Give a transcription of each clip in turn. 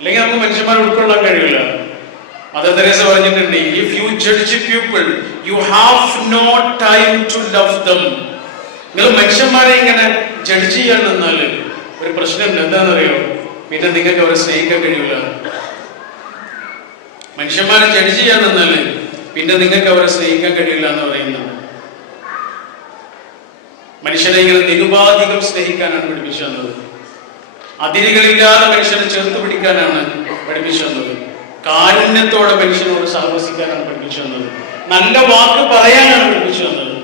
അല്ലെങ്കിൽ നമുക്ക് മനുഷ്യന്മാരെ ഉൾക്കൊള്ളാൻ കഴിയില്ല മദർ തെരേസ പറഞ്ഞിട്ടുണ്ട് if you judge people you have no time to love them നിങ്ങൾ മനുഷ്യന്മാരെ ഇങ്ങനെ ജഡ്ജ് ചെയ്യാൻ നിന്നാൽ ഒരു പ്രശ്നമുണ്ട് എന്താണെന്നറിയോ? പിന്നെ നിങ്ങൾക്ക് അവരെ സ്നേഹിക്കാൻ കഴിയില്ല മനുഷ്യന്മാരെ ജഡ്ജ് ചെയ്യാൻ നിന്നാൽ പിന്നെ നിങ്ങൾക്ക് അവരെ സ്നേഹിക്കാൻ കഴിയില്ല എന്ന് പറയുന്നത്. മനുഷ്യനെ ഇങ്ങനെ നിരുപാധികം സ്നേഹിക്കാനാണ് പഠിപ്പിച്ചു തന്നത് അതിരുകളില്ലാതെ മനുഷ്യനെ ചേർത്ത് പിടിക്കാനാണ് പഠിപ്പിച്ചു തന്നത് കാരുണ്യത്തോടെ മനുഷ്യനോട് സഹവസിക്കാനാണ് പഠിപ്പിച്ചു തന്നത് നല്ല വാക്ക് പറയാനാണ് പഠിപ്പിച്ചു തന്നത്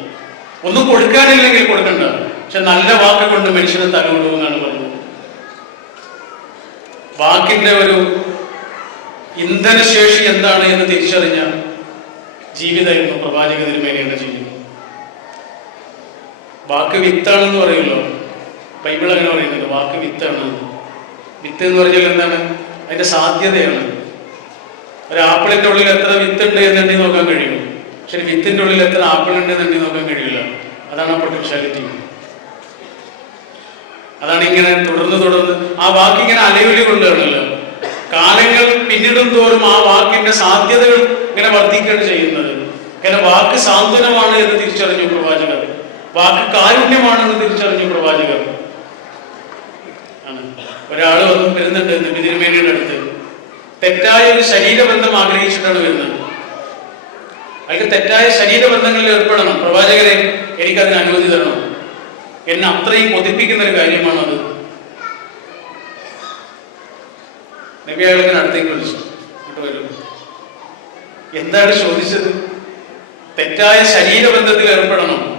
ഒന്നും കൊടുക്കാനില്ലെങ്കിൽ കൊടുക്കണ്ട. പക്ഷെ നല്ല വാക്ക് കൊണ്ട് മനുഷ്യനെ തലകൊടുമെന്നാണ് പറഞ്ഞത്. വാക്കിന്റെ ഒരു ഇന്ധനശേഷി എന്താണ് എന്ന് തിരിച്ചറിഞ്ഞ ജീവിതമായിരുന്നു പ്രവാചക തിരുമേനയുടെ ജീവിതം. വാക്ക് വിത്താണെന്ന് പറയുമല്ലോ. ബൈബിൾ അങ്ങനെ പറയുന്നുണ്ട് വാക്ക് വിത്താണ് വിത്ത് എന്ന് പറഞ്ഞാൽ എന്താണ്? അതിന്റെ സാധ്യതയാണ്. ഒരു ആപ്പിളിന്റെ ഉള്ളിൽ എത്ര വിത്തുണ്ട് എന്ന് എണ്ണി നോക്കാൻ കഴിയും. പക്ഷെ വിത്തിന്റെ ഉള്ളിൽ എത്ര ആപ്പിൾ ഉണ്ട് എന്ന് എണ്ണി നോക്കാൻ കഴിയില്ല. അതാണ് ആ പൊട്ടൻഷ്യാലിറ്റി അതാണ് ഇങ്ങനെ തുടർന്ന് തുടർന്ന് ആ വാക്ക് ഇങ്ങനെ അലയൊലി കൊണ്ടുവരണല്ലോ. കാലങ്ങൾ പിന്നിടും തോറും ആ വാക്കിന്റെ സാധ്യതകൾ ഇങ്ങനെ വർദ്ധിക്കുകയാണ് ചെയ്യുന്നത്. കാരണം വാക്ക് സാന്ത്വനമാണ് എന്ന് തിരിച്ചറിഞ്ഞു പ്രവാചകർ. വാക്ക് കാരുണ്യമാണെന്ന് തിരിച്ചറിഞ്ഞു പ്രവാചകർ. ആണ്. ഒരാൾ വന്ന് വരുന്നുണ്ട് നിബിതിരുമേനിയുടെ അടുത്ത്. തെറ്റായ ഒരു ശരീരബന്ധം ആഗ്രഹിച്ചിട്ടാണ് വരുന്നത്. അയാൾക്ക് തെറ്റായ ശരീരബന്ധങ്ങളിൽ ഏർപ്പെടണം. പ്രവാചകരെ എനിക്കതിന് അനുമതി തരണം. എന്നെ അത്രയും കൊതിപ്പിക്കുന്ന ഒരു കാര്യമാണത്. നബി അയാളിങ്ങനെ അടുത്തേക്ക് വിളിച്ചു. ഇങ്ങോട്ട് വരും. എന്താണ് ചോദിച്ചത്? തെറ്റായ ശരീരബന്ധത്തിൽ ഏർപ്പെടണം.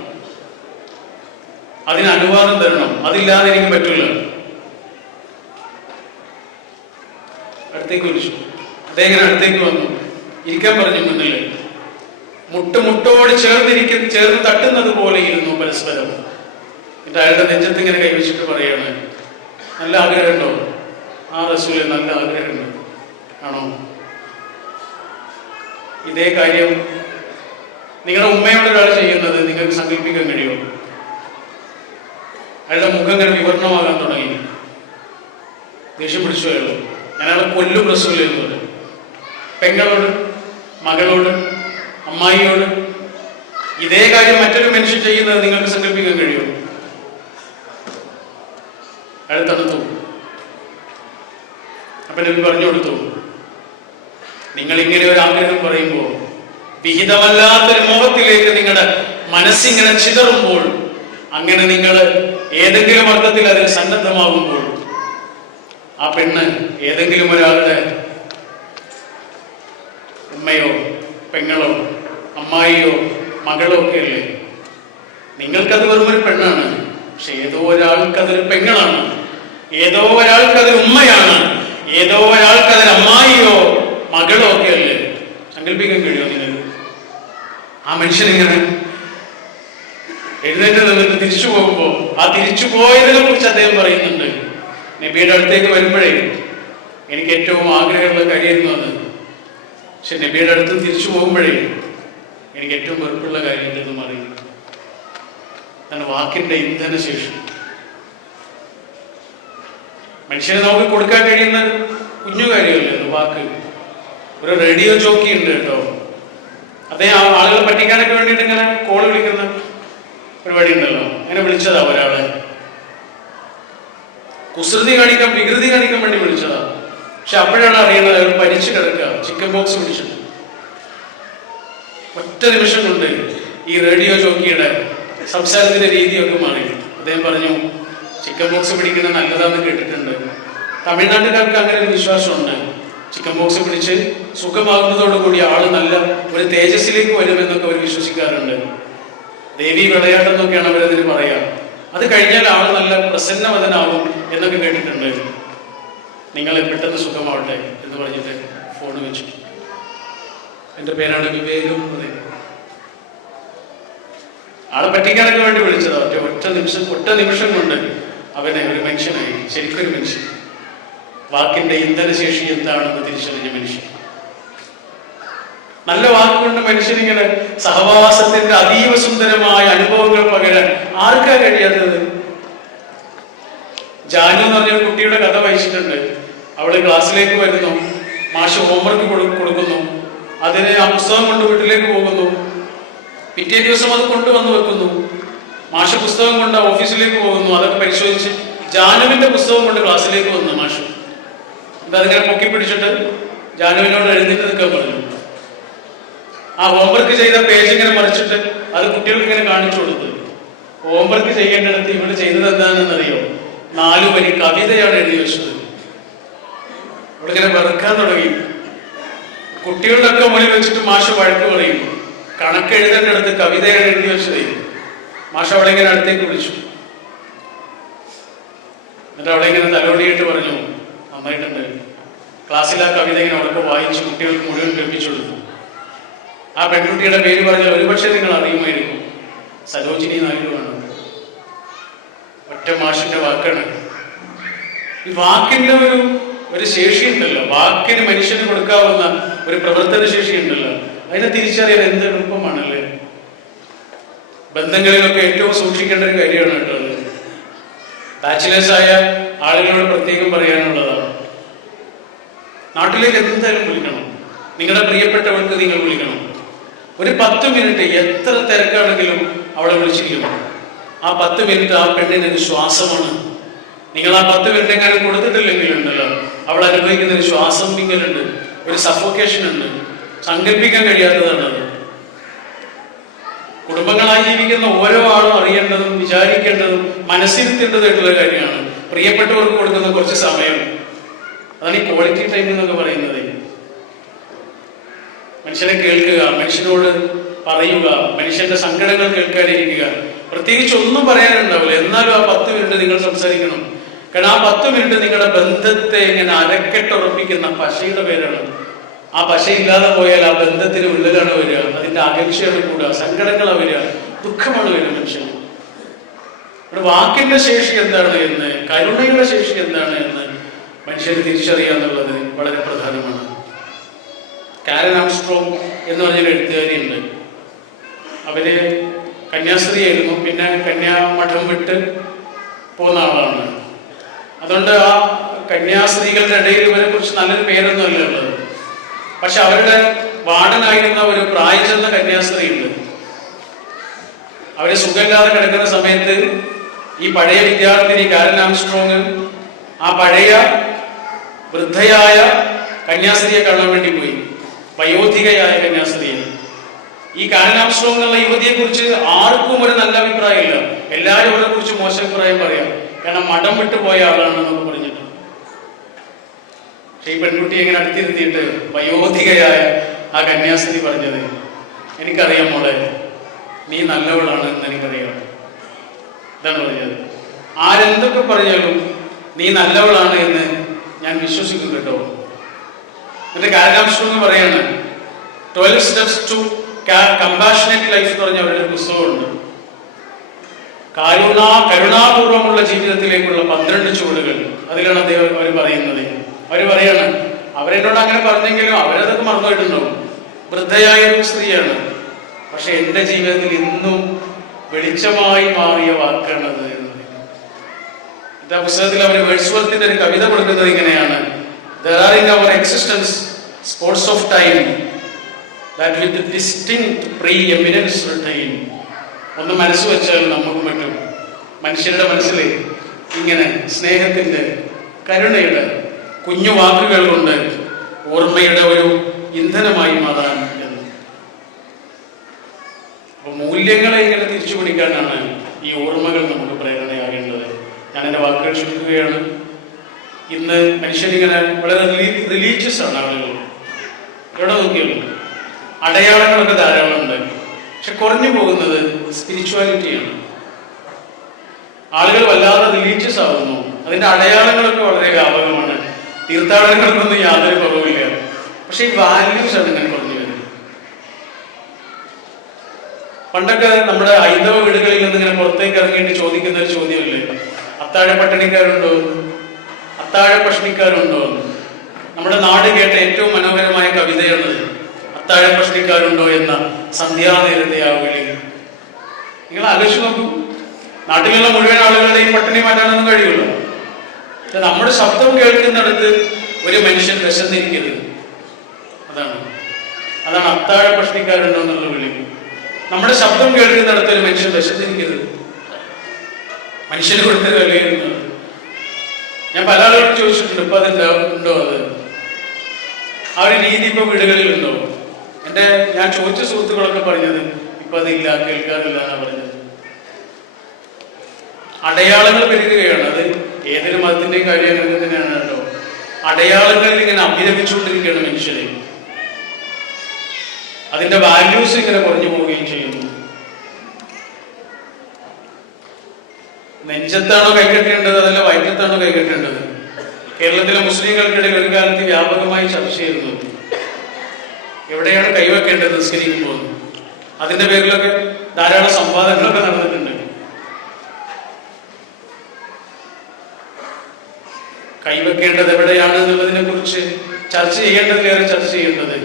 അതിന് അനുവാദം തരണം. അതില്ലാതെ എനിക്ക് പറ്റില്ല അടുത്തേക്ക് വിളിച്ചു. അദ്ദേഹം അടുത്തേക്ക് വന്നു. ഇരിക്കാൻ പറഞ്ഞു മുന്നിൽ. മുട്ട് മുട്ടോട് ചേർന്നിരിക്കുന്ന ചേർന്ന് തട്ടുന്നത് പോലെ ഇരുന്നു പരസ്പരം. എന്നിട്ട് അയാളുടെ നെഞ്ചത്ത് ഇങ്ങനെ കൈവച്ചിട്ട് പറയാണ് നല്ല ആഗ്രഹമുണ്ടോ? ആ റസൂൽ നല്ല ആഗ്രഹമുണ്ട്. ആണോ? ഇതേ കാര്യം നിങ്ങളുടെ ഉമ്മയോട് ഒരാൾ ചെയ്യുന്നത് നിങ്ങൾക്ക് സങ്കല്പിക്കാൻ കഴിയുമോ? അയാളുടെ മുഖം ഇങ്ങനെ വിവരണമാകാൻ തുടങ്ങി. ദേഷ്യം പിടിച്ചു അയാൾ. ഞാൻ കൊല്ലു എന്ന് പറയും. പെങ്ങളോട് മകളോട് അമ്മായിയോട് ഇതേ കാര്യം മറ്റൊരു മനുഷ്യൻ ചെയ്യുന്നത് നിങ്ങൾക്ക് സങ്കല്പിക്കാൻ കഴിയുമോ? അയാൾ തണുത്തു അപ്പൊ നബി പറഞ്ഞു കൊടുത്തു നിങ്ങൾ ഇങ്ങനെ ഒരു ആഗ്രഹം പറയുമ്പോൾ വിഹിതമല്ലാത്തൊരു മോഹത്തിലേക്ക് നിങ്ങളുടെ മനസ്സിങ്ങനെ ചിതറുമ്പോൾ അങ്ങനെ നിങ്ങൾ ഏതെങ്കിലും അർത്ഥത്തിൽ അതിന് സന്നദ്ധമാകുമ്പോൾ ആ പെണ്ണ് ഏതെങ്കിലും ഒരാളുടെ ഉമ്മയോ പെങ്ങളോ അമ്മായിയോ മകളോ ഒക്കെ അല്ലേ? നിങ്ങൾക്കത് വെറും ഒരു പെണ്ണാണ്. പക്ഷെ ഏതോ ഒരാൾക്കതൊരു പെങ്ങളാണ്. ഏതോ ഒരാൾക്കതൊരു ഉമ്മയാണ്. ഏതോ ഒരാൾക്കതൊരു അമ്മായിയോ മകളോ ഒക്കെ അല്ലേ? സങ്കല്പിക്കാൻ കഴിയുമോ നിങ്ങൾക്ക് ആ മനുഷ്യനിങ്ങനെ എഴുന്നേറ്റ് നിന്നിട്ട് തിരിച്ചു പോകുമ്പോൾ ആ തിരിച്ചു പോയതിനെ കുറിച്ച് അദ്ദേഹം പറയുന്നുണ്ട്. നബിയുടെ അടുത്തേക്ക് വരുമ്പോഴേ എനിക്ക് ഏറ്റവും ആഗ്രഹമുള്ള കാര്യമായിരുന്നു അത്. പക്ഷെ നബിയുടെ അടുത്ത് തിരിച്ചു പോകുമ്പോഴേ എനിക്ക് ഏറ്റവും വെറുപ്പുള്ള കാര്യം കാര്യമുണ്ടെന്ന് മാറി തന്റെ വാക്കിന്റെ ഇന്ധനശേഷി. മനുഷ്യന് നമുക്ക് കൊടുക്കാൻ കഴിയുന്ന കുഞ്ഞു കാര്യമല്ലേ വാക്ക്? ഒരു റേഡിയോ ജോക്കി ഉണ്ട് കേട്ടോ. ആ ആളുകളെ പറ്റിക്കാനൊക്കെ വേണ്ടിയിട്ട് ഇങ്ങനെ കോൾ വിളിക്കുന്ന പരിപാടി ഉണ്ടല്ലോ. അങ്ങനെ വിളിച്ചതാ ഒരാളെ. കുസൃതി കാണിക്കാൻ വികൃതി കാണിക്കാൻ വേണ്ടി വിളിച്ചതാ. പക്ഷെ അപ്പോഴാണ് അറിയുന്നത് അയാൾ പരിച്ചു കിടക്കുക. ചിക്കൻ ബോക്സ് പിടിച്ചിട്ട്. ഒറ്റ നിമിഷം കൊണ്ട് ഈ റേഡിയോ ജോക്കിയുടെ സംസാരത്തിന്റെ രീതിയൊക്കെ മാറി. അദ്ദേഹം പറഞ്ഞു ചിക്കൻ ബോക്സ് പിടിക്കുന്നത് നല്ലതാണെന്ന് കേട്ടിട്ടുണ്ട്. തമിഴ്നാട്ടുകാർക്ക് അങ്ങനെ ഒരു വിശ്വാസമുണ്ട്. ചിക്കൻ ബോക്സ് പിടിച്ച് സുഖമാകുന്നതോടുകൂടി ആൾ നല്ല ഒരു തേജസ്സിലേക്ക് വരുമെന്നൊക്കെ അവർ വിശ്വസിക്കാറുണ്ട്. ദേവി വിളയാട്ടം എന്നൊക്കെയാണ് അവരതിന് പറയാ. അത് കഴിഞ്ഞാൽ ആൾ നല്ല പ്രസന്നവതനാകും എന്നൊക്കെ കേട്ടിട്ടുണ്ട് നിങ്ങൾ പെട്ടെന്ന് സുഖമാവട്ടെ എന്ന് പറഞ്ഞിട്ട് ഫോൺ വെച്ചു. എന്റെ പേരാണ് വിവേകം ആളെ പറ്റിക്കാനൊക്കെ വേണ്ടി വിളിച്ചതാ. ഒറ്റ ഒറ്റ നിമിഷം ഒറ്റ നിമിഷം കൊണ്ട് അവനെ ഒരു മനുഷ്യനായി. ശരിക്കൊരു മനുഷ്യൻ. വാക്കിന്റെ ഇന്ധനശേഷി എന്താണെന്ന് തിരിച്ചറിഞ്ഞ മനുഷ്യൻ. നല്ല വാക്കുകൊണ്ട് മനുഷ്യനിങ്ങനെ സഹവാസത്തിന്റെ അതീവ സുന്ദരമായ അനുഭവങ്ങൾ പകരാൻ ആർക്കാ കഴിയാത്തത്? ജാനു എന്ന് പറഞ്ഞൊരു കുട്ടിയുടെ കഥ വായിച്ചിട്ടുണ്ട്. അവൾ ക്ലാസ്സിലേക്ക് വരുന്നു. മാഷ് ഹോംവർക്ക് കൊടുക്കുന്നു. അതിന് ആ പുസ്തകം കൊണ്ട് വീട്ടിലേക്ക് പോകുന്നു. പിറ്റേ ദിവസം അത് കൊണ്ടുവന്ന് വെക്കുന്നു. മാഷ പുസ്തകം കൊണ്ട് ഓഫീസിലേക്ക് പോകുന്നു. അതൊക്കെ പരിശോധിച്ച് ജാനുവിന്റെ പുസ്തകം കൊണ്ട് ക്ലാസ്സിലേക്ക് വന്നു മാഷ്. അതിങ്ങനെ പൊക്കി പിടിച്ചിട്ട്? ജാനുവിനോട് എഴുന്നേറ്റ് നിൽക്കാൻ പറഞ്ഞു. ആ ഹോംവർക്ക് ചെയ്ത പേജ് ഇങ്ങനെ മറിച്ചിട്ട് അത് കുട്ടികൾക്ക് ഇങ്ങനെ കാണിച്ചു കൊടുത്തു. ഹോംവർക്ക് ചെയ്യേണ്ടിടത്ത് ഇവിടെ ചെയ്തത് എന്താണെന്ന് അറിയോ നാലു വരി കവിതയാണ് എഴുതി വെച്ചത്. ഇവിടെ ഇങ്ങനെ വെറുക്കാൻ തുടങ്ങി. കുട്ടികളുടെ ഒക്കെ മുന്നിൽ വെച്ചിട്ട് മാഷ് വഴക്ക് പറയും. കണക്ക് എഴുതേണ്ടടുത്ത് കവിതയാണ് എഴുതി വെച്ചത്. മാഷ് അവളെ ഇങ്ങനെ അടുത്തേക്ക് വിളിച്ചു. എന്നിട്ട് അവളെ ഇങ്ങനെ തലോടിയിട്ട് പറഞ്ഞു നന്നായിട്ടുണ്ട് ക്ലാസ്സിൽ ആ കവിത ഇങ്ങനെ അവിടെ വായിച്ച് കുട്ടികൾക്ക് മുഴുവൻ കേൾപ്പിച്ചു കൊടുത്തു. ആ പെൺകുട്ടിയുടെ പേര് പറഞ്ഞാൽ ഒരുപക്ഷെ നിങ്ങൾ അറിയുമായിരിക്കും. സരോജിനി നായിഡുവാണ്. ഒറ്റ മാഷിന്റെ വാക്കാണ്. ഈ വാക്കിന്റെ ഒരു ഒരു ശേഷിയുണ്ടല്ലോ. വാക്കിന് മനുഷ്യന് കൊടുക്കാവുന്ന ഒരു പ്രവർത്തന ശേഷിയുണ്ടല്ലോ. അതിനെ തിരിച്ചറിയാൻ എന്ത് എളുപ്പമാണല്ലേ? ബന്ധങ്ങളിലൊക്കെ ഏറ്റവും സൂക്ഷിക്കേണ്ട ഒരു കാര്യമാണ് കേട്ടോ ബാച്ചിലേഴ്സ് ആയ ആളുകളോട് പ്രത്യേകം പറയാനുള്ളതാണ്. നാട്ടിലേക്ക് എന്തായാലും വിളിക്കണം. നിങ്ങളുടെ പ്രിയപ്പെട്ടവർക്ക് നിങ്ങൾ വിളിക്കണം. ഒരു പത്ത് മിനിറ്റ് എത്ര തിരക്കാണെങ്കിലും അവളെ വിളിച്ചിരിക്കും. ആ പത്ത് മിനിറ്റ് ആ പെണ്ണിന് ശ്വാസമാണ്. നിങ്ങൾ ആ പത്ത് മിനിറ്റ് എങ്ങാനും കൊടുത്തിട്ടില്ലെങ്കിൽ ഉണ്ടല്ലോ. അവൾ അനുഭവിക്കുന്ന ഒരു ശ്വാസം പിങ്ങലുണ്ട് ഒരു സഫോക്കേഷൻ ഉണ്ട്. സങ്കല്പിക്കാൻ കഴിയാത്തതാണ് കുടുംബങ്ങളായി ജീവിക്കുന്ന ഓരോ ആളും അറിയേണ്ടതും വിചാരിക്കേണ്ടതും മനസ്സിരുത്തേണ്ടതായിട്ടുള്ള കാര്യമാണ്. പ്രിയപ്പെട്ടവർക്ക് കൊടുക്കുന്ന കുറച്ച് സമയം. അതാണ് ഈ ക്വാളിറ്റി ടൈം എന്നൊക്കെ പറയുന്നത്. മനുഷ്യനെ കേൾക്കുക മനുഷ്യനോട് പറയുക മനുഷ്യന്റെ സങ്കടങ്ങൾ കേൾക്കാതിരിക്കുക. പ്രത്യേകിച്ച് ഒന്നും പറയാനുണ്ടാവില്ല. എന്നാലും ആ പത്ത് മിനിറ്റ് നിങ്ങൾ സംസാരിക്കണം. കാരണം ആ പത്ത് മിനിറ്റ് നിങ്ങളുടെ ബന്ധത്തെ ഇങ്ങനെ അരക്കെട്ടുറപ്പിക്കുന്ന പശയുടെ പേരാണ്. ആ പശ ഇല്ലാതെ പോയാൽ ആ ബന്ധത്തിന് ഉള്ളിലാണ് വരിക. അതിന്റെ അകൽച്ചയാണ് കൂടുക. സങ്കടങ്ങളാണ് വരിക. ദുഃഖമാണ് വരിക മനുഷ്യന്. ഇവിടെ വാക്കിന്റെ ശേഷി എന്താണ് എന്ന് കരുണയുടെ ശേഷി എന്താണ് എന്ന് മനുഷ്യന് തിരിച്ചറിയുക എന്നുള്ളത് വളരെ പ്രധാനമാണ്. കാരൻ ആംസ്ട്രോങ് എന്ന് പറഞ്ഞൊരു എഴുത്തുകാരിയുണ്ട്. അവർ കന്യാസ്ത്രീ ആയിരുന്നു. പിന്നെ കന്യാമഠം വിട്ട് പോകുന്ന ആളാണ്. അതുകൊണ്ട് ആ കന്യാസ്ത്രീകളുടെ ഇടയിൽ ഇവരെ കുറിച്ച് നല്ലൊരു പേരൊന്നും അല്ല ഉള്ളത്. പക്ഷെ അവരുടെ വാർഡനായിരുന്ന ഒരു പ്രായചെന്ന കന്യാസ്ത്രീ ഉണ്ട് അവർ സുഖമില്ലാതെ കിടക്കുന്ന സമയത്ത് ഈ പഴയ വിദ്യാർത്ഥിനി കാരൻ ആംസ്ട്രോങ് ആ പഴയ വൃദ്ധയായ കന്യാസ്ത്രീയെ കാണാൻ വേണ്ടി പോയി. വയോധികയായ കന്യാസ്ത്രീ ഈ ആംസ്ട്രോങ് എന്നുള്ള യുവതിയെ കുറിച്ച് ആർക്കും ഒരു നല്ല അഭിപ്രായമില്ല. എല്ലാവരും അവരെ കുറിച്ച് മോശം അഭിപ്രായം പറയാം. കാരണം മഠം വിട്ടു പോയ ആളാണെന്നൊക്കെ പറഞ്ഞിട്ട് പക്ഷെ ഈ പെൺകുട്ടി എങ്ങനെ അടുത്തിരുത്തിയിട്ട് വയോധികയായ ആ കന്യാസ്ത്രീ പറഞ്ഞത് എനിക്കറിയാം മോളെ നീ നല്ലവളാണ് എന്ന് എനിക്കറിയാം. ഇതാണ് പറഞ്ഞത്. ആരെന്തൊക്കെ പറഞ്ഞാലും നീ നല്ലവളാണ് എന്ന് ഞാൻ വിശ്വസിക്കുന്നു കേട്ടോ. എന്നിട്ട് കാരകാംശം പറയാണ്. Twelve steps to compassionate life എന്ന് പറഞ്ഞ ഒരു പുസ്തകമുണ്ട്. കരുണ കരുണാപൂർവമുള്ള ജീവിതത്തിലേക്കുള്ള പന്ത്രണ്ട് ചുവടുകൾ. അതിലാണ് അദ്ദേഹം അവർ പറയുന്നത്. അവർ പറയാണ് അവരെന്നോട് അങ്ങനെ പറഞ്ഞെങ്കിലും അവരതൊക്കെ മറന്നുപോയിട്ടുണ്ടാവും. വൃദ്ധയായ ഒരു സ്ത്രീയാണ്. പക്ഷെ എന്റെ ജീവിതത്തിൽ ഇന്നും വെളിച്ചമായി മാറിയ വാക്കാണത് എന്ന്. ഇത് പുസ്തകത്തിൽ അവർ വേഴ്സ്വർത്തിന്റെ ഒരു കവിത കൊടുക്കുന്നത് ഇങ്ങനെയാണ്. There are in our existence spots of time that with distinct pre-eminence retain. ഒന്ന് മനസ്സ് വെച്ചാൽ നമുക്ക് പറ്റും. മനുഷ്യരുടെ മനസ്സിൽ ഇങ്ങനെ സ്നേഹത്തിന്റെ കരുണയുടെ കുഞ്ഞു വാക്കുകൾ കൊണ്ട് ഓർമ്മയുടെ ഒരു ഇന്ധനമായി മാറാൻ എന്ന് അപ്പൊ മൂല്യങ്ങളെ ഇങ്ങനെ തിരിച്ചു പിടിക്കാനാണ് ഈ ഓർമ്മകൾ നമുക്ക് പ്രേരണയാകേണ്ടത്. ഞാൻ എന്റെ വാക്കുകൾ ചുരുക്കുകയാണ്. ഇന്ന് മനുഷ്യരിങ്ങനെ വളരെ റിലീജിയസ് ആണ് ആളുകൾ. എവിടെ നോക്കിയുള്ളൂ അടയാളങ്ങളൊക്കെ ധാരാളമുണ്ട്. പക്ഷെ കുറഞ്ഞു പോകുന്നത് സ്പിരിച്വാലിറ്റിയാണ് ആളുകൾ വല്ലാതെ റിലീജിയസ് ആവുന്നു. അതിന്റെ അടയാളങ്ങളൊക്കെ വളരെ വ്യാപകമാണ്. തീർത്ഥാടനങ്ങൾക്കൊന്നും യാതൊരു കുറവില്ല പക്ഷെ ഈ വാല്യൂസ് ആണ് ഇങ്ങനെ കുറഞ്ഞു വരുന്നത് പണ്ടൊക്കെ നമ്മുടെ ഹൈന്ദവ വീടുകളിൽ നിന്ന് ഇങ്ങനെ പുറത്തേക്ക് ഇറങ്ങിയിട്ട് ചോദിക്കുന്ന ഒരു ചോദ്യമല്ലേ? അത്താഴ പട്ടിണിക്കാരുണ്ടോ? അത്താഴ പ്രശ്നിക്കാരുണ്ടോ എന്ന്? നമ്മുടെ നാട് കേട്ട ഏറ്റവും മനോഹരമായ കവിതയാണ് അത്താഴ പ്രശ്നിക്കാരുണ്ടോ എന്ന സന്ധ്യാനേരത്തെ ആ വിളി. നിങ്ങൾ ആലോചിച്ച് നോക്കൂ. നാട്ടിലുള്ള മുഴുവൻ ആളുകളുടെയും പട്ടിണി മാറ്റാനൊന്നും കഴിയുള്ളൂ നമ്മുടെ ശബ്ദം കേൾക്കുന്നിടത്ത് ഒരു മനുഷ്യൻ വിശന്നിരിക്കരുത്. അതാണ്. അതാണ് അത്താഴ പ്രശ്നിക്കാരുണ്ടോ എന്നുള്ള വിളി. നമ്മുടെ ശബ്ദം കേൾക്കുന്നിടത്ത് ഒരു മനുഷ്യൻ വിശന്നിരിക്കരുത്. മനുഷ്യന് കൊടുത്ത വിലയിരുന്നത് ഞാൻ പല ആളുകളും ചോദിച്ചിട്ടുണ്ട് ഇപ്പൊ അതെന്താ ഉണ്ടോ അത്? ആ ഒരു രീതി ഇപ്പൊ വീടുകളിൽ ഉണ്ടോ എന്റെ ഞാൻ ചോദിച്ച സുഹൃത്തുക്കളൊക്കെ പറഞ്ഞത് ഇപ്പൊ അതില്ല കേൾക്കാറില്ല എന്നാ പറഞ്ഞത്. അടയാളങ്ങൾ പെരുകുകയാണ്. അത് ഏതൊരു മതത്തിന്റെയും കാര്യം തന്നെയാണ് കേട്ടോ. അടയാളങ്ങളിൽ ഇങ്ങനെ അഭിരമിച്ചുകൊണ്ടിരിക്കുകയാണ് മനുഷ്യരെ. അതിന്റെ വാല്യൂസ് ഇങ്ങനെ കുറഞ്ഞു പോവുകയും ചെയ്യുന്നു. നെഞ്ചത്താണോ കൈകെട്ടേണ്ടത് അതല്ല വയറ്റത്താണോ കൈകെട്ടേണ്ടത് കേരളത്തിലെ മുസ്ലിങ്ങൾക്കിടയിൽ ഒരു കാലത്ത് വ്യാപകമായി ചർച്ച ചെയ്യുന്നത് എവിടെയാണ് കൈവെക്കേണ്ടത് നിസ്കരിക്കുമ്പോൾ? അതിന്റെ പേരിലൊക്കെ ധാരാളം സംവാദങ്ങളൊക്കെ നടന്നിട്ടുണ്ട്. കൈവെക്കേണ്ടത് എവിടെയാണ് എന്നുള്ളതിനെ കുറിച്ച് ചർച്ച ചെയ്യേണ്ടതിലേറെ ചർച്ച ചെയ്യേണ്ടത്.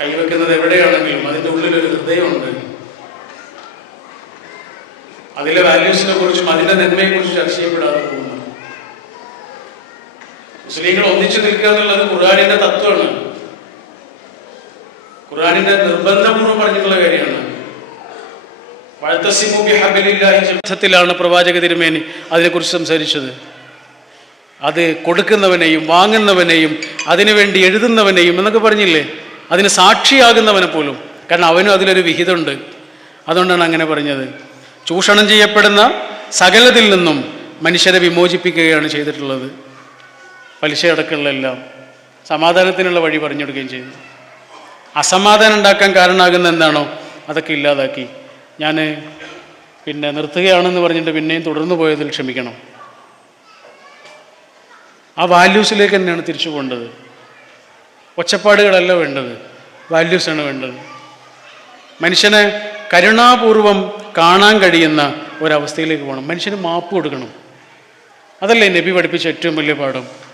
കൈവെക്കുന്നത് എവിടെയാണെങ്കിലും അതിന്റെ ഒരു ഹൃദയമുണ്ട്. അതിലെ വാല്യൂസിനെ കുറിച്ചും അതിന്റെ നന്മയെ കുറിച്ചും ചർച്ച ചെയ്യപ്പെടാതെ പോകുന്നു. മുസ്ലിങ്ങൾ ഒന്നിച്ചു നിൽക്കുക എന്നുള്ളത് ഖുർആാനിന്റെ തത്വമാണ്. ഖുർആാനിന്റെ നിർബന്ധപൂർവം പറഞ്ഞിട്ടുള്ള കാര്യമാണ്. ാണ് പ്രവാചക തിരുമേനി അതിനെക്കുറിച്ച് സംസാരിച്ചത്. അത് കൊടുക്കുന്നവനെയും വാങ്ങുന്നവനെയും അതിനുവേണ്ടി എഴുതുന്നവനെയും എന്നൊക്കെ പറഞ്ഞില്ലേ? അതിന് സാക്ഷിയാകുന്നവനെ പോലും. കാരണം അവനും അതിലൊരു വിഹിതമുണ്ട്. അതുകൊണ്ടാണ് അങ്ങനെ പറഞ്ഞത്. ചൂഷണം ചെയ്യപ്പെടുന്ന സകലതിൽ നിന്നും മനുഷ്യരെ വിമോചിപ്പിക്കുകയാണ് ചെയ്തിട്ടുള്ളത്. പലിശയടക്കമുള്ള എല്ലാം സമാധാനത്തിനുള്ള വഴി പറഞ്ഞു കൊടുക്കുകയും ചെയ്യുന്നു അസമാധാനം ഉണ്ടാക്കാൻ കാരണമാകുന്ന എന്താണോ അതൊക്കെ ഇല്ലാതാക്കി. ഞാൻ പിന്നെ നിർത്തുകയാണെന്ന് പറഞ്ഞിട്ട് പിന്നെയും തുടർന്നു പോയതിൽ ക്ഷമിക്കണം. ആ വാല്യൂസിലേക്ക് തന്നെയാണ് തിരിച്ചു പോകേണ്ടത്. ഒച്ചപ്പാടുകളല്ല വേണ്ടത്. വാല്യൂസാണ് വേണ്ടത്. മനുഷ്യനെ കരുണാപൂർവം കാണാൻ കഴിയുന്ന ഒരവസ്ഥയിലേക്ക് പോകണം. മനുഷ്യന് മാപ്പ് കൊടുക്കണം. അതല്ലേ നബി പഠിപ്പിച്ച ഏറ്റവും വലിയ പാഠം.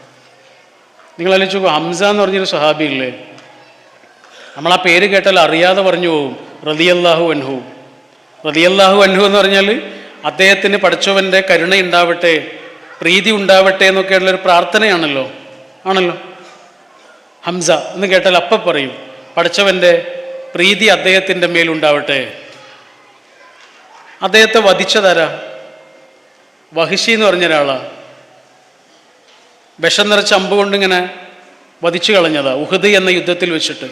നിങ്ങൾ ആലോചിച്ച് ഹംസ എന്ന് പറഞ്ഞൊരു സ്വഹാബി ഇല്ലേ? നമ്മൾ ആ പേര് കേട്ടാൽ അറിയാതെ പറഞ്ഞു പോകും റതിയല്ലാഹു അൻഹു. റതിയല്ലാഹു അൻഹു എന്ന് പറഞ്ഞാൽ അദ്ദേഹത്തിന് പഠിച്ചവന്റെ കരുണ ഉണ്ടാവട്ടെ പ്രീതി ഉണ്ടാവട്ടെ എന്നൊക്കെയുള്ളൊരു പ്രാർത്ഥനയാണല്ലോ. ആണല്ലോ? ഹംസ എന്ന് കേട്ടാൽ അപ്പം പറയും പഠിച്ചവന്റെ പ്രീതി അദ്ദേഹത്തിന്റെ മേലുണ്ടാവട്ടെ അദ്ദേഹത്തെ വധിച്ചതാരാ? വഹിഷി എന്ന് പറഞ്ഞ ഒരാളാ. വിഷം നിറച്ച അമ്പ് കൊണ്ടിങ്ങനെ വധിച്ചു കളഞ്ഞത്. ഉഹദ് എന്ന യുദ്ധത്തിൽ വെച്ചിട്ട്.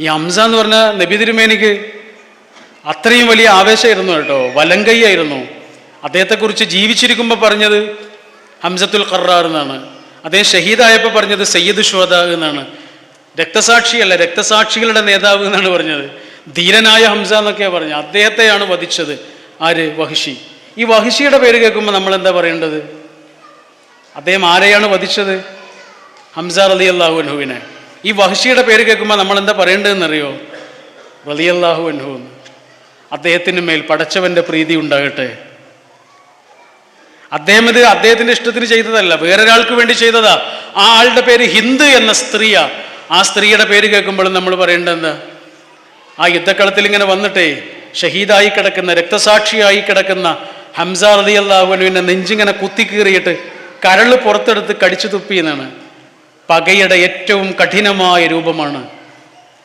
ഈ ഹംസ എന്ന് പറഞ്ഞ നബി തിരുമേനിക്ക് അത്രയും വലിയ ആവേശമായിരുന്നു കേട്ടോ. വലങ്കയ്യായിരുന്നു. അദ്ദേഹത്തെക്കുറിച്ച് ജീവിച്ചിരിക്കുമ്പോൾ പറഞ്ഞത് ഹംസത്തുൽ ഖറാർ എന്നാണ്. അദ്ദേഹം ഷഹീദായപ്പോൾ പറഞ്ഞത് സയ്യിദ് ഷുഹദ എന്നാണ്. രക്തസാക്ഷിയല്ല രക്തസാക്ഷികളുടെ നേതാവ് എന്നാണ് പറഞ്ഞത്. ധീരനായ ഹംസ എന്നൊക്കെയാണ് പറഞ്ഞത്. അദ്ദേഹത്തെയാണ് വധിച്ചത്. ആര്? വഹിഷി. ഈ വഹിഷിയുടെ പേര് കേൾക്കുമ്പോൾ നമ്മൾ എന്താ പറയേണ്ടത്? അദ്ദേഹം ആരെയാണ് വധിച്ചത്? ഹംസ റലി അള്ളാഹു അൻഹുവിനെ. ഈ വഹിഷിയുടെ പേര് കേൾക്കുമ്പോൾ നമ്മൾ എന്താ പറയേണ്ടതെന്നറിയോ? റലി അള്ളാഹു അൻഹു അദ്ദേഹത്തിന് മേൽ പടച്ചവന്റെ പ്രീതി ഉണ്ടാകട്ടെ. അദ്ദേഹം ഇത് അദ്ദേഹത്തിന്റെ ഇഷ്ടത്തിന് ചെയ്തതല്ല വേറൊരാൾക്ക് വേണ്ടി ചെയ്തതാ. ആ ആളുടെ പേര് ഹിന്ദു എന്ന സ്ത്രീയാ. ആ സ്ത്രീയുടെ പേര് കേൾക്കുമ്പോഴും നമ്മൾ പറയേണ്ടത് ആ യുദ്ധക്കളത്തിൽ ഇങ്ങനെ വന്നിട്ടേ ഷഹീദായി കിടക്കുന്ന രക്തസാക്ഷിയായി കിടക്കുന്ന ഹംസ റലി അള്ളാഹുവിനെ നെഞ്ചിങ്ങനെ കുത്തിക്കീറിയിട്ട് കരൾ പുറത്തെടുത്ത് കടിച്ചു തുപ്പി എന്നാണ്. പകയുടെ ഏറ്റവും കഠിനമായ രൂപമാണ്.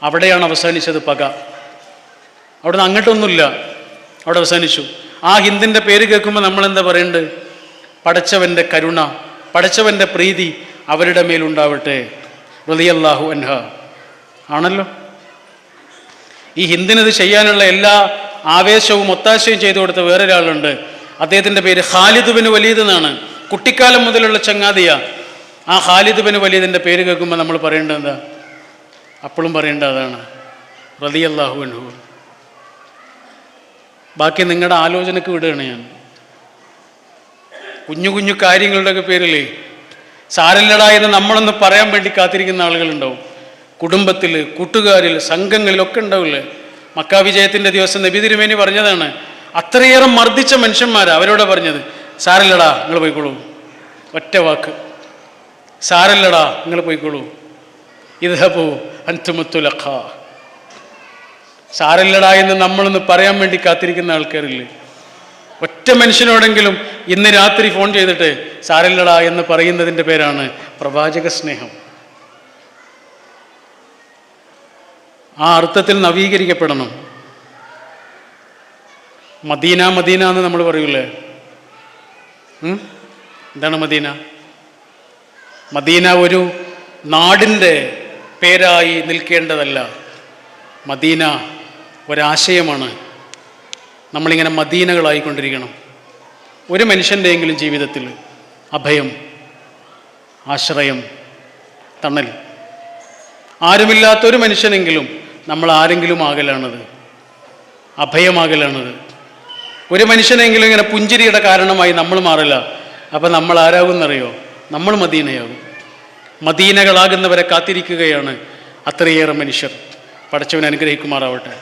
അവിടെയാണ് അവസാനിച്ചത് പക. അവിടെ നിന്ന് അങ്ങോട്ടൊന്നുമില്ല. അവിടെ അവസാനിച്ചു. ആ ഹിന്ദിന്റെ പേര് കേൾക്കുമ്പോൾ നമ്മൾ എന്താ പറയേണ്ടത് പടച്ചവന്റെ കരുണ പടച്ചവന്റെ പ്രീതി അവരുടെ മേലുണ്ടാവട്ടെ. റലിയല്ലാഹു അൻഹ. ആണല്ലോ? ഈ ഹിന്ദിനത് ചെയ്യാനുള്ള എല്ലാ ആവേശവും ഒത്താശയും ചെയ്തു കൊടുത്ത വേറൊരാളുണ്ട്. അദ്ദേഹത്തിന്റെ പേര് ഖാലിദ് ബിൻ വലീദ് എന്നാണ്. കുട്ടിക്കാലം മുതലുള്ള ചങ്ങാതിയാ. ആ ഖാലിദ് ബിൻ വലിയതിന്റെ പേര് കേൾക്കുമ്പോൾ നമ്മൾ പറയേണ്ടത് എന്താ? അപ്പോഴും പറയേണ്ടത് അതാണ്. റതിയല്ലാഹു അൻഹു. ബാക്കി നിങ്ങളുടെ ആലോചനക്ക് വിടുകയാണ് ഞാൻ. കുഞ്ഞു കുഞ്ഞു കാര്യങ്ങളുടെയൊക്കെ പേരിലേ സാരല്ലടാ എന്ന് നമ്മളൊന്ന് പറയാൻ വേണ്ടി കാത്തിരിക്കുന്ന ആളുകളുണ്ടാവും. കുടുംബത്തിൽ കൂട്ടുകാരിൽ സംഘങ്ങളിലൊക്കെ ഉണ്ടാവില്ലേ? മക്കാ വിജയത്തിന്റെ ദിവസം നബി തിരുമേനി പറഞ്ഞതാണ് അത്രയേറെ മർദ്ദിച്ച മനുഷ്യന്മാർ അവരോട് പറഞ്ഞത്. സാരല്ലടാ നിങ്ങൾ പോയിക്കോളൂ. ഒറ്റ വാക്ക്. സാരല്ലടാ നിങ്ങൾ പോയിക്കോളൂ. ഇതഹബു അൻതുമുത്തുലഖ സാരല്ലടാ എന്ന് നമ്മളൊന്ന് പറയാൻ വേണ്ടി കാത്തിരിക്കുന്ന ആൾക്കാരില്ലേ? ഒറ്റ മനുഷ്യനോടെങ്കിലും ഇന്ന് രാത്രി ഫോൺ ചെയ്തിട്ട് സാരല്ലടാ എന്ന് പറയുന്നതിന്റെ പേരാണ് പ്രവാചക സ്നേഹം. ആ അർത്ഥത്തിൽ നവീകരിക്കപ്പെടണം. മദീന മദീന എന്ന് നമ്മൾ പറയൂലേ? എന്താണ് മദീന? മദീന ഒരു നാടിന്റെ പേരായി നിൽക്കേണ്ടതല്ല. മദീന ഒരാശയമാണ്. നമ്മളിങ്ങനെ മദീനകളായിക്കൊണ്ടിരിക്കണം. ഒരു മനുഷ്യന്റെയെങ്കിലും ജീവിതത്തിൽ അഭയം ആശ്രയം തണൽ. ആരുമില്ലാത്തൊരു മനുഷ്യനെങ്കിലും നമ്മൾ ആരെങ്കിലും ആകലാണത് അഭയമാകലാണത്. ഒരു മനുഷ്യനെങ്കിലും ഇങ്ങനെ പുഞ്ചിരിയുടെ കാരണമായി നമ്മൾ മാറില്ല. അപ്പം നമ്മൾ ആരാകുമെന്നറിയോ നമ്മൾ മദീനയാകും. മദീനകളാകുന്നവരെ കാത്തിരിക്കുകയാണ് അത്രയേറെ മനുഷ്യർ. പടച്ചവൻ അനുഗ്രഹിക്കുമാറാവട്ടെ.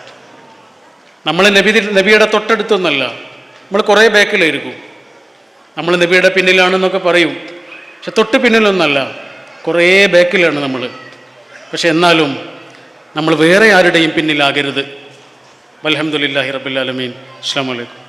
നമ്മൾ നബി നബിയുടെ തൊട്ടടുത്തൊന്നല്ല. നമ്മൾ കുറേ ബാക്കിലായിരിക്കും. നമ്മൾ നബിയുടെ പിന്നിലാണെന്നൊക്കെ പറയും. പക്ഷെ തൊട്ട് പിന്നിലൊന്നല്ല. കുറേ ബാക്കിലാണ് നമ്മൾ. പക്ഷെ എന്നാലും നമ്മൾ വേറെ ആരുടെയും പിന്നിലാകരുത്. അലഹമുല്ലാഹി റബുല്ലാലമീൻ അസ്സാം വലൈക്കും